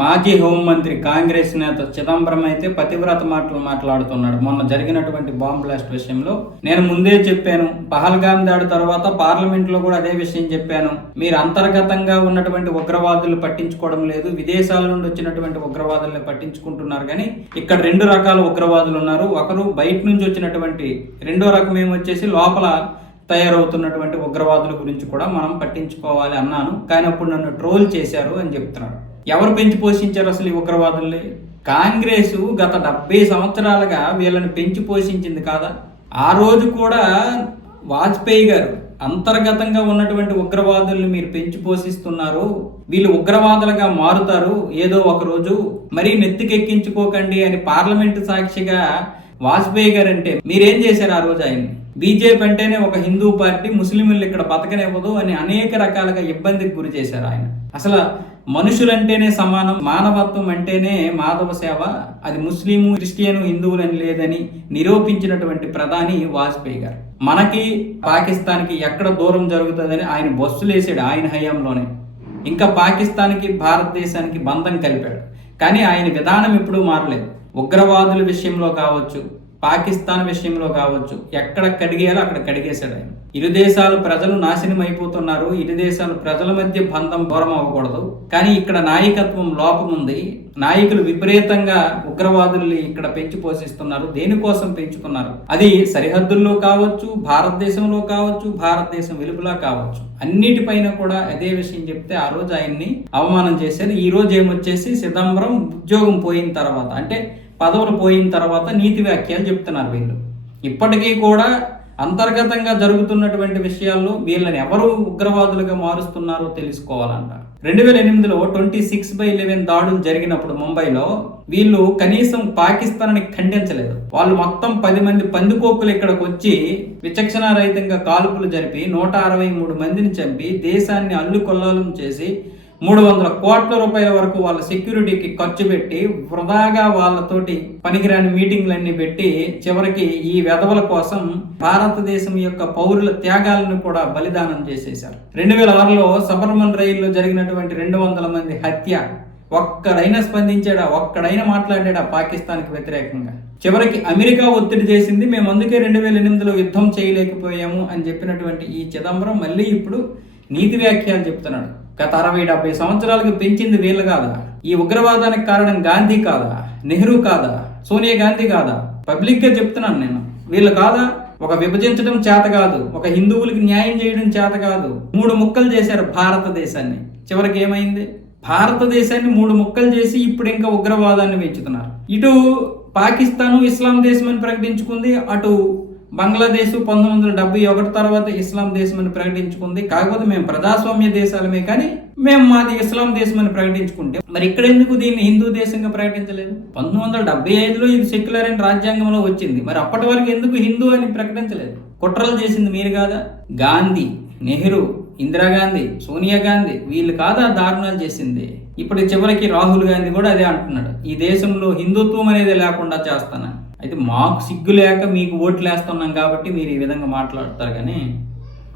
మాజీ హోంమంత్రి కాంగ్రెస్ నేత చిదంబరం అయితే పతివ్రత మాటలు మాట్లాడుతున్నాడు. మొన్న జరిగినటువంటి బాంబ్ బ్లాస్ట్ విషయంలో నేను ముందే చెప్పాను. పహల్గాం దాడి తర్వాత పార్లమెంట్లో కూడా అదే విషయం చెప్పాను. మీరు అంతర్గతంగా ఉన్నటువంటి ఉగ్రవాదులు పట్టించుకోవడం లేదు. విదేశాల నుండి వచ్చినటువంటి ఉగ్రవాదుల్ని పట్టించుకుంటున్నారు కానీ ఇక్కడ రెండు రకాల ఉగ్రవాదులు ఉన్నారు. ఒకరు బయట నుంచి వచ్చినటువంటి రెండో రకం ఏమొచ్చేసి లోపల తయారవుతున్నటువంటి ఉగ్రవాదుల గురించి కూడా మనం పట్టించుకోవాలి అన్నాను. కానీ అప్పుడు నన్ను ట్రోల్ చేశారు అని చెప్తున్నాడు. ఎవరు పెంచి పోషించారు అసలు ఈ ఉగ్రవాదుల్ని? కాంగ్రెస్ గత డెబ్బై సంవత్సరాలుగా వీళ్ళని పెంచి పోషించింది కాదా? ఆ రోజు కూడా వాజ్పేయి గారు అంతర్గతంగా ఉన్నటువంటి ఉగ్రవాదుల్ని మీరు పెంచి పోషిస్తున్నారు వీళ్ళు ఉగ్రవాదులుగా మారుతారు ఏదో ఒక రోజు మరీ నెత్తికెక్కించుకోకండి అని పార్లమెంటు సాక్షిగా వాజ్పేయి గారు అంటే మీరేం చేశారు ఆ రోజు ఆయన్ని? బీజేపీ అంటేనే ఒక హిందూ పార్టీ ముస్లింలు ఇక్కడ బతకనివ్వదు అని అనేక రకాలుగా ఇబ్బందికి గురి చేశారు ఆయన. అసలు మనుషులంటేనే సమానం మానవత్వం అంటేనే మాధవ సేవ. అది ముస్లిము క్రిస్టియను హిందువులని లేదని నిరూపించినటువంటి ప్రధాని వాజ్పేయి గారు. మనకి పాకిస్తాన్కి ఎక్కడ దూరం జరుగుతుందని ఆయన బస్సులు వేసాడు ఆయన హయాంలోనే. ఇంకా పాకిస్తాన్కి భారతదేశానికి బంధం కలిపాడు. కానీ ఆయన విధానం ఎప్పుడూ మారలేదు. ఉగ్రవాదుల విషయంలో కావచ్చు పాకిస్తాన్ విషయంలో కావచ్చు ఎక్కడ కడిగేయాలో అక్కడ కడిగేశాడు ఆయన. ఇరు దేశాలు ప్రజలు నాశనం అయిపోతున్నారు ఇరు దేశాలు ప్రజల మధ్య బంధం దూరం అవ్వకూడదు. కానీ ఇక్కడ నాయకత్వం లోపం ఉంది. నాయకులు విపరీతంగా ఉగ్రవాదుల్ని ఇక్కడ పెంచి పోషిస్తున్నారు దేనికోసం పెంచుతున్నారు? అది సరిహద్దుల్లో కావచ్చు భారతదేశంలో కావచ్చు భారతదేశం వెలుపులా కావచ్చు. అన్నిటిపైన కూడా అదే విషయం చెప్తే ఆ రోజు ఆయన్ని అవమానం చేశారు. ఈ రోజు ఏమొచ్చేసి చిదంబరం ఉద్యోగం పోయిన తర్వాత అంటే పదవులు పోయిన తర్వాత నీతి వ్యాఖ్యలు చెప్తున్నారు వీళ్ళు. ఇప్పటికీ కూడా అంతర్గతంగా జరుగుతున్నటువంటి విషయాల్లో వీళ్ళని ఎవరు ఉగ్రవాదులుగా మారుస్తున్నారో తెలుసుకోవాలంట రెండు వేల ఎనిమిదిలో ట్వంటీ సిక్స్ బై లెవెన్ దాడులు జరిగినప్పుడు ముంబైలో వీళ్ళు కనీసం పాకిస్తాన్ని ఖండించలేదు. వాళ్ళు మొత్తం పది మంది పందికోకులు ఇక్కడికి వచ్చి విచక్షణారహితంగా కాల్పులు జరిపి నూట అరవై మూడు మందిని చంపి దేశాన్ని అల్లుకొల్లాలం చేసి మూడు వందల కోట్ల రూపాయల వరకు వాళ్ళ సెక్యూరిటీకి ఖర్చు పెట్టి వృధాగా వాళ్ళతోటి పనికిరాని మీటింగ్లన్నీ పెట్టి చివరికి ఈ వెధవల కోసం భారతదేశం యొక్క పౌరుల త్యాగాలను కూడా బలిదానం చేసేశారు. రెండు వేల ఆరులో సబర్మన్ రైల్లో జరిగినటువంటి రెండు వందల మంది హత్య. ఒక్కడైనా స్పందించాడా? ఒక్కడైనా మాట్లాడాడా? పాకిస్తాన్కి వ్యతిరేకంగా. చివరికి అమెరికా ఒత్తిడి చేసింది. మేము అందుకే రెండు వేల ఎనిమిదిలో యుద్ధం చేయలేకపోయాము అని చెప్పినటువంటి ఈ చిదంబరం మళ్ళీ ఇప్పుడు నీతి వ్యాఖ్యలు చెప్తున్నాడు. గత అరవై డెబ్బై సంవత్సరాలకు పెంచింది వీళ్ళు కాదా? ఈ ఉగ్రవాదానికి కారణం గాంధీ కాదా? నెహ్రూ కాదా? సోనియా గాంధీ కాదా? పబ్లిక్గా చెప్తున్నాను నేను. వీళ్ళు కాదా? ఒక విభజించడం చేత కాదు. ఒక హిందువులకి న్యాయం చేయడం చేత కాదు. మూడు ముక్కలు చేశారు భారతదేశాన్ని. చివరికి ఏమైంది? భారతదేశాన్ని మూడు ముక్కలు చేసి ఇప్పుడు ఇంకా ఉగ్రవాదాన్ని పెంచుతున్నారు ఇటు పాకిస్తాను ఇస్లాం దేశం అని ప్రకటించుకుంది. అటు బంగ్లాదేశ్ పంతొమ్మిది వందల డెబ్బై ఒకటి తర్వాత ఇస్లాం దేశం అని ప్రకటించుకుంది. కాకపోతే మేము ప్రజాస్వామ్య దేశాలమే కానీ మేము మాది ఇస్లాం దేశం అని ప్రకటించుకుంటే మరి ఇక్కడ ఎందుకు దీన్ని హిందూ దేశంగా ప్రకటించలేదు? పంతొమ్మిది వందల డెబ్బై ఐదులో ఇది సెక్యులర్ అని రాజ్యాంగంలో వచ్చింది. మరి అప్పటి వరకు ఎందుకు హిందూ అని ప్రకటించలేదు? కుట్రలు చేసింది మీరు కాదా? గాంధీ నెహ్రూ ఇందిరాగాంధీ సోనియా గాంధీ వీళ్ళు కాదా దారుణాలు చేసింది? ఇప్పుడు చివరికి రాహుల్ గాంధీ కూడా అదే అంటున్నాడు. ఈ దేశంలో హిందుత్వం అనేది లేకుండా చేస్తాను అయితే మాకు సిగ్గు లేక మీకు ఓట్లు వేస్తున్నాం కాబట్టి మీరు ఈ విధంగా మాట్లాడతారు కానీ